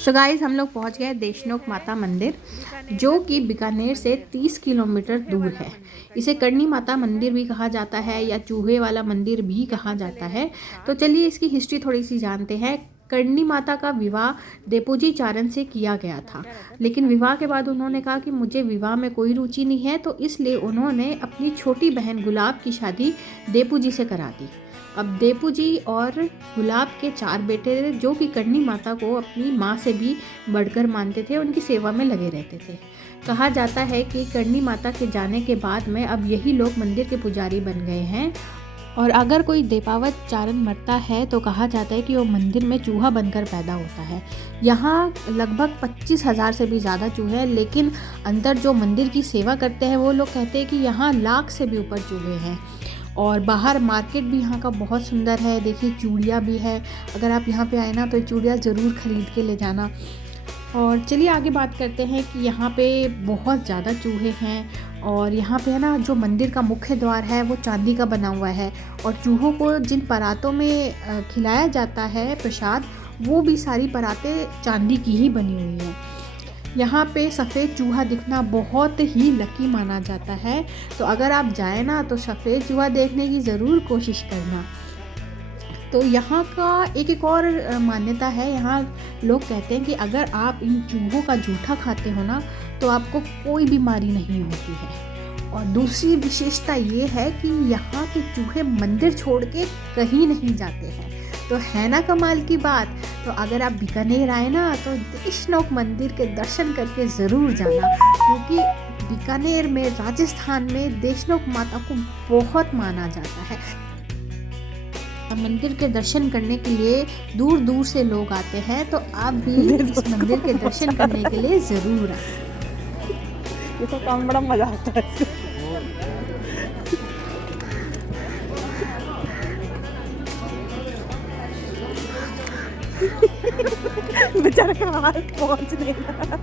So guys हम लोग पहुंच गए देशनोक माता मंदिर, जो कि बीकानेर से 30 किलोमीटर दूर है। इसे करणी माता मंदिर भी कहा जाता है या चूहे वाला मंदिर भी कहा जाता है। तो चलिए इसकी हिस्ट्री थोड़ी सी जानते हैं। करणी माता का विवाह देपोजी चारण से किया गया था, लेकिन विवाह के बाद उन्होंने कहा कि मुझे विवाह में कोई रुचि नहीं है, तो इसलिए उन्होंने अपनी छोटी बहन गुलाब की शादी देपोजी से करा दी। अब देपू जी और गुलाब के 4 बेटे थे, जो कि करणी माता को अपनी माँ से भी बढ़कर मानते थे, उनकी सेवा में लगे रहते थे। कहा जाता है कि करणी माता के जाने के बाद में अब यही लोग मंदिर के पुजारी बन गए हैं, और अगर कोई देपावत चारण मरता है तो कहा जाता है कि वो मंदिर में चूहा बनकर पैदा होता है। यहाँ लगभग 25,000 से भी ज़्यादा चूहे हैं, लेकिन अंदर जो मंदिर की सेवा करते हैं वो लोग कहते हैं कि यहाँ लाख से भी ऊपर चूहे हैं। और बाहर मार्केट भी यहाँ का बहुत सुंदर है। देखिए चूड़ियाँ भी है, अगर आप यहाँ पे आए ना तो चूड़ियाँ ज़रूर ख़रीद के ले जाना। और चलिए आगे बात करते हैं कि यहाँ पे बहुत ज़्यादा चूहे हैं, और यहाँ पे है ना जो मंदिर का मुख्य द्वार है वो चांदी का बना हुआ है, और चूहों को जिन परातों में खिलाया जाता है प्रसाद, वो भी सारी परातें चांदी की ही बनी हुई हैं। यहाँ पे सफ़ेद चूहा दिखना बहुत ही लकी माना जाता है, तो अगर आप जाए ना तो सफ़ेद चूहा देखने की ज़रूर कोशिश करना। तो यहाँ का एक और मान्यता है। यहाँ लोग कहते हैं कि अगर आप इन चूहों का जूठा खाते हो ना तो आपको कोई बीमारी नहीं होती है। और दूसरी विशेषता ये है कि यहाँ के चूहे मंदिर छोड़ के कहीं नहीं जाते हैं। तो है ना कमाल की बात। तो अगर आप बीकानेर आए ना तो देशनोक मंदिर के दर्शन करके ज़रूर जाना, क्योंकि बीकानेर में राजस्थान में देशनोक माता को बहुत माना जाता है। मंदिर के दर्शन करने के लिए दूर दूर से लोग आते हैं, तो आप भी इस मंदिर के दर्शन करने के लिए ज़रूर आए। ये तो काम बड़ा मजा आता है। बेचारा का हाथ पहुंच नहीं रहा।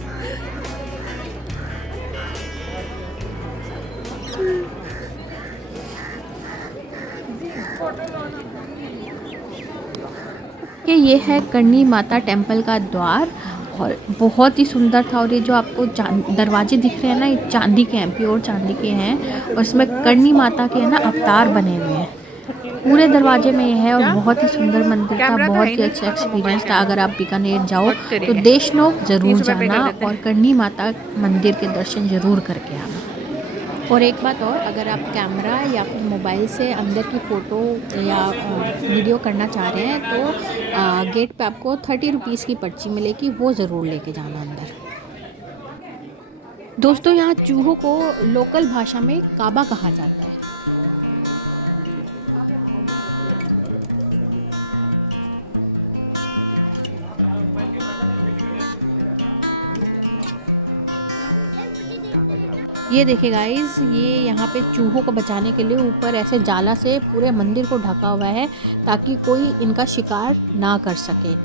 कि ये है करणी माता टेम्पल का द्वार, और बहुत ही सुंदर था। और ये जो आपको दरवाजे दिख रहे हैं ना, ये चांदी के हैं, प्योर चांदी के हैं, और इसमें करणी माता के है ना अवतार बने हुए हैं पूरे दरवाजे में ये है। और बहुत ही सुंदर मंदिर था, बहुत ही अच्छा एक्सपीरियंस था। अगर आप बीकानेर जाओ तो देशनोक ज़रूर जाना और करणी माता मंदिर के दर्शन ज़रूर करके आना। और एक बात और, अगर आप कैमरा या फिर मोबाइल से अंदर की फ़ोटो या वीडियो करना चाह रहे हैं तो गेट पे आपको 30 रुपीज़ की पर्ची मिलेगी, वो ज़रूर लेके जाना अंदर। दोस्तों यहाँ चूहों को लोकल भाषा में काबा कहा जाता है। ये देखिए गाइस, ये यहाँ पे चूहों को बचाने के लिए ऊपर ऐसे जाला से पूरे मंदिर को ढका हुआ है, ताकि कोई इनका शिकार ना कर सके।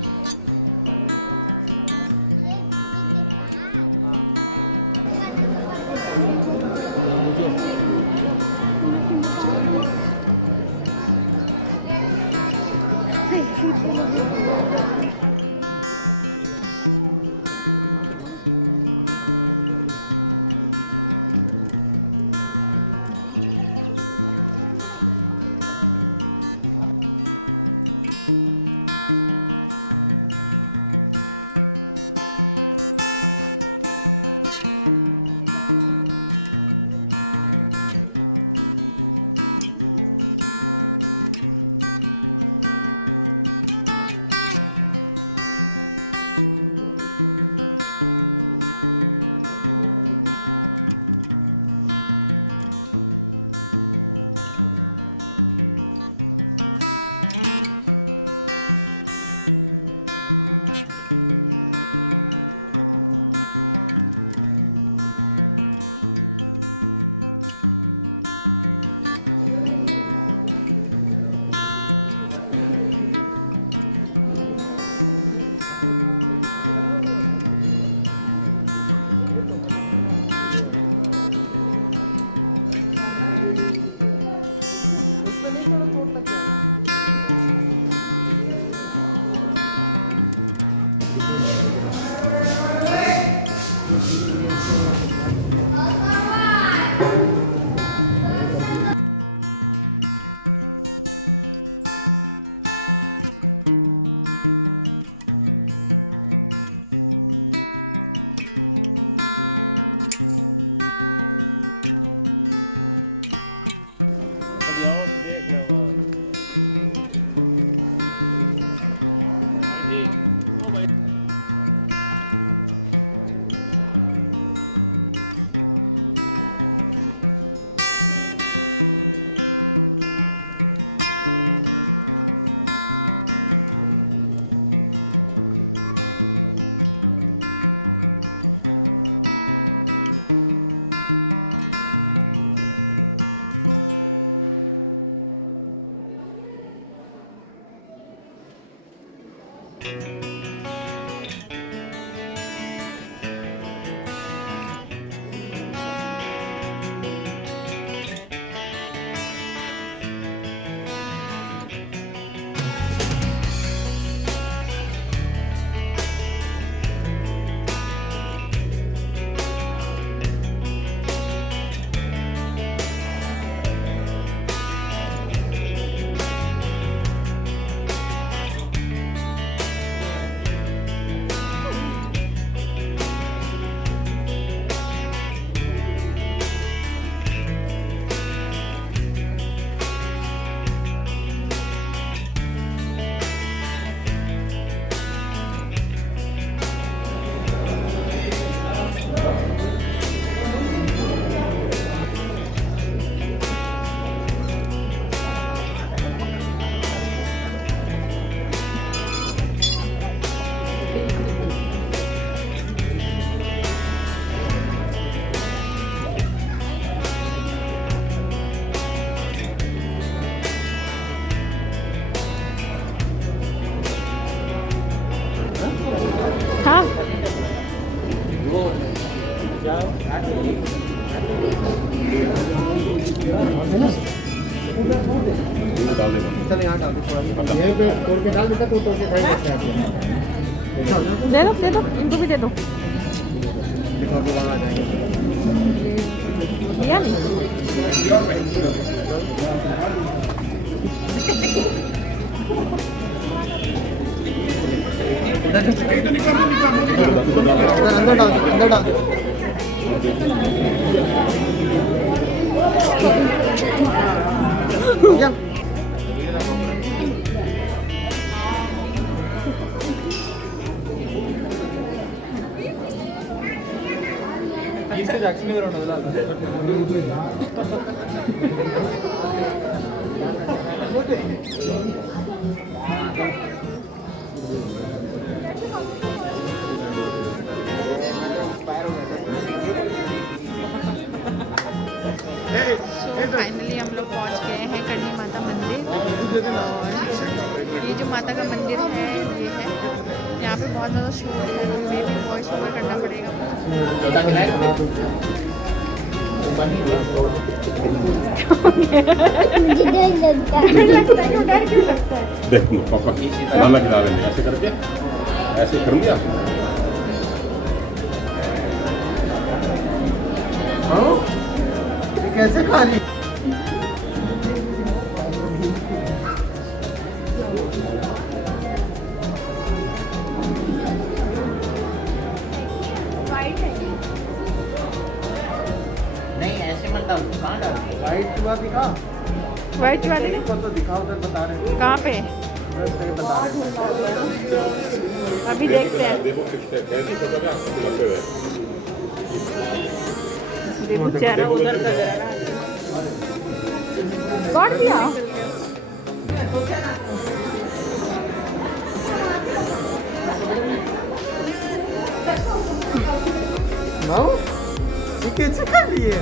अब आओ तो देखना वहाँ। भाई जी, ओ भाई। हाँ डाल देना। चल यहाँ डाल दे थोड़ा सा। यहीं पे तोड़ के डाल देता तो तोड़ के खाई सकते हैं दे दो इनको भी दे दो। देखो अभी वहाँ आ जाएंगे। दिया नहीं अंदर डाल दे, अंदर डाल दे। हो गया? सो फाइनली हम लोग पहुंच गए हैं करणी माता मंदिर। और ये जो माता का मंदिर है ये है, यहाँ पे बहुत ज़्यादा शोर है तो मे भी वॉइस ओवर करना पड़ेगा। मुझे डर लगता है। क्यों डर क्यों लगता है? देख लो पापा खाना खिला रहे हैं ऐसे करके, ऐसे कर दिया। हाँ? ये कैसे खा रही? नहीं ऐसे मत डाल, कहाँ डाल? वाइट चूहा दिखा। वाइट वाले को तो दिखा, उधर बता रहे हैं। कहाँ पे? उधर से बता रहे हैं। अभी देखते हैं। देखो कैसी फोटो का लगे हुए। देखो चेहरा उधर का जरा कौन दिया? माओ, ये कैसे खा लिए?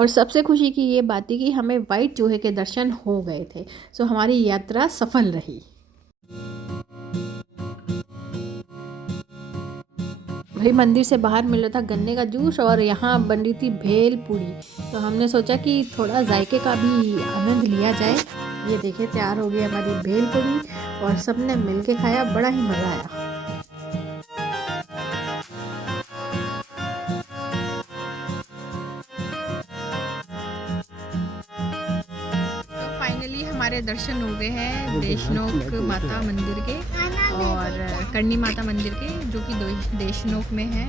और सबसे खुशी की ये बात थी कि हमें वाइट चूहे के दर्शन हो गए थे। सो हमारी यात्रा सफल रही। भाई मंदिर से बाहर मिल रहा था गन्ने का जूस और यहाँ बन रही थी भेल पूड़ी। तो हमने सोचा कि थोड़ा जायके का भी आनंद लिया जाए। ये देखिए तैयार हो गई हमारी भेल पूड़ी और सबने मिलके खाया, बड़ा ही मज़ा आया। तो फाइनली हमारे दर्शन हो गए हैं देशनोक माता मंदिर के और करणी माता मंदिर के, जो कि देशनोक में है,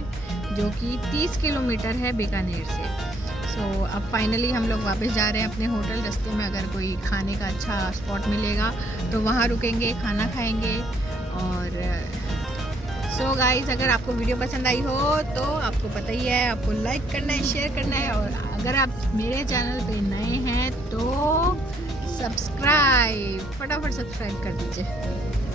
जो कि 30 किलोमीटर है बीकानेर से। सो अब फाइनली हम लोग वापस जा रहे हैं अपने होटल। रास्ते में अगर कोई खाने का अच्छा स्पॉट मिलेगा तो वहाँ रुकेंगे, खाना खाएंगे। और सो गाइस, अगर आपको वीडियो पसंद आई हो तो आपको पता ही है, आपको लाइक करना है, शेयर करना है। और अगर आप मेरे चैनल पे नए हैं तो सब्सक्राइब, फटाफट सब्सक्राइब कर दीजिए।